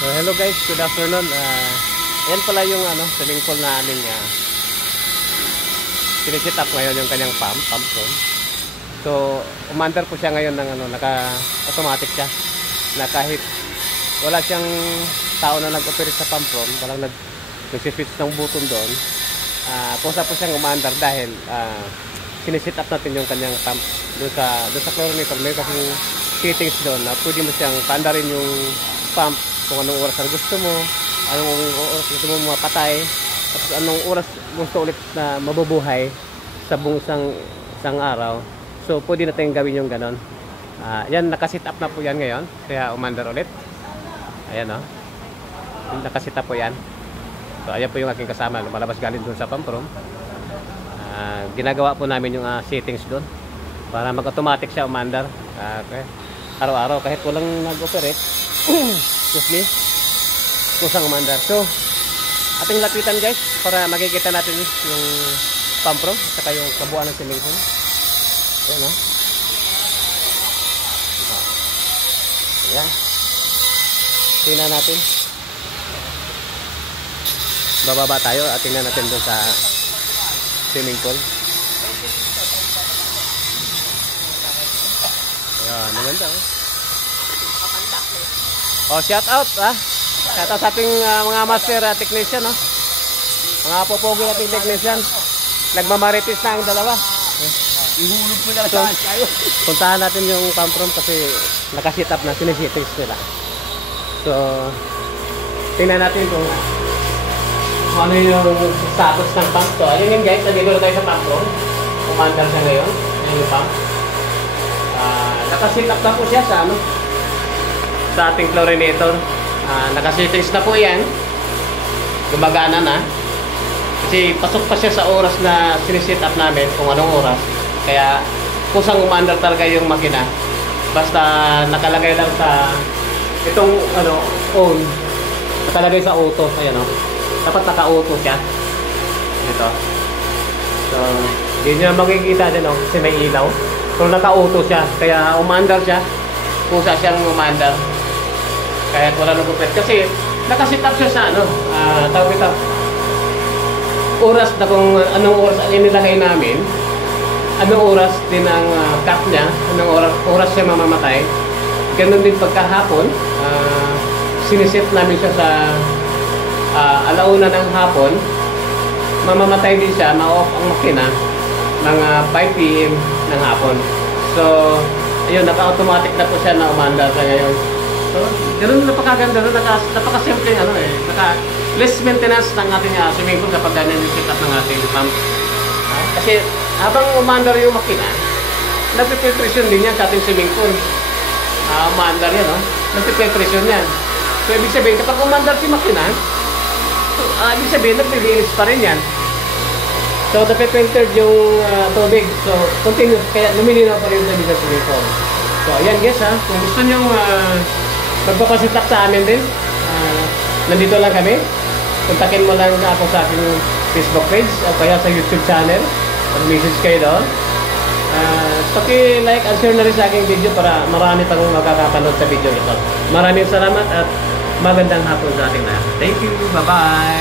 So hello guys, good afternoon. Yan pala yung swimming pool na aming sinisit up ngayon yung kanyang pump room. So umandar po siya ngayon ng naka-automatic siya. Na kahit wala siyang tao na nag-operate sa pump room, walang nag-switch ng button doon. Kusa po siyang umandar dahil sinisit up natin yung kanyang pump doon sa chlorinator. May kasing fittings doon na pwede mo siyang paandarin yung pump kung anong oras ang gusto mo, anong oras gusto mo mapatay, tapos anong oras gusto ulit na mabubuhay sa buong isang araw. So pwede natin gawin yung ganon. Yan, nakasit up na po yan ngayon, kaya umandar ulit. Ayan o, nakasit up po yan. So ayan po yung aking kasama, lumalabas galing doon sa pump room. Ginagawa po namin yung settings doon para mag-automatic siya umandar araw-araw kahit walang nag-operate. Excuse me, kusang umandar. So ating lapitan guys para makikita natin yung pump room at saka yung kabuuan ng swimming pool. Ayan o, ayan, tingnan natin, bababa tayo at tingnan natin doon sa swimming pool. Ayan, maganda oh, shout out shout out sa ating mga master technician mga popogi nating technician. Nagmamaritis na ang dalawa. Ihulog mo na lang kayo. Puntahan natin yung pump room kasi nakasit up na, sinisittings nila. So tingnan natin kung ano yung status ng pump. So ayun yun guys, nandito na tayo sa pump room. Umandar siya ngayon. Ayun yung pump. Nakasit up na po siya sa ating chlorinator. Nakasittings na po yan. Gumagana na. Kasi pasok pa siya sa oras na sinisit up namin kung anong oras. Kaya kusang umandar talaga yung makina. Basta nakalagay lang sa itong on. Nakalagay sa auto. Ayan o. Dapat naka-auto siya. Ito. So hindi nyo makikita din kasi may ilaw. Pero naka-auto siya. Kaya umandar siya. Kusa siyang umandar. Kaya wala nang gupit. Kasi nakasit up siya sa tawag ito, oras na kung anong oras ang inilagay namin. Anong oras din ang cut niya. Anong oras siya mamamatay. Ganun din pagkahapon. Siniset namin siya sa alauna ng hapon. Mamamatay din siya. Ma-off ang makina mga 5 PM ng hapon. So ayun, naka-automatic na po siya na umandar sa ngayon. So ganun, napakaganda na, napakasimple less maintenance ng ating swimming pool kapag ganyan yung setup ng ating pump. Kasi habang umandar yung makina, nagpipiltration din yan sa ating swimming pool. Umandar yan, nagpipiltration yan. So ibig sabihin, kapag umandar si makina, ibig sabihin, nagpilinis pa rin yan. So napipiltered yung tubig. So continuous, kaya lumilinaw pa rin sa bigla swimming pool. So ayan guys kung gusto nyo magpapasitak sa amin din, nandito lang kami. Kontakin mo lang ako sa aking Facebook page o kaya sa YouTube channel. Mag-message kayo doon. Paki-like and share na rin sa aking video para marami pang makakapanood sa video ito. Maraming salamat at magandang hapon sa ating lahat. Thank you. Bye-bye.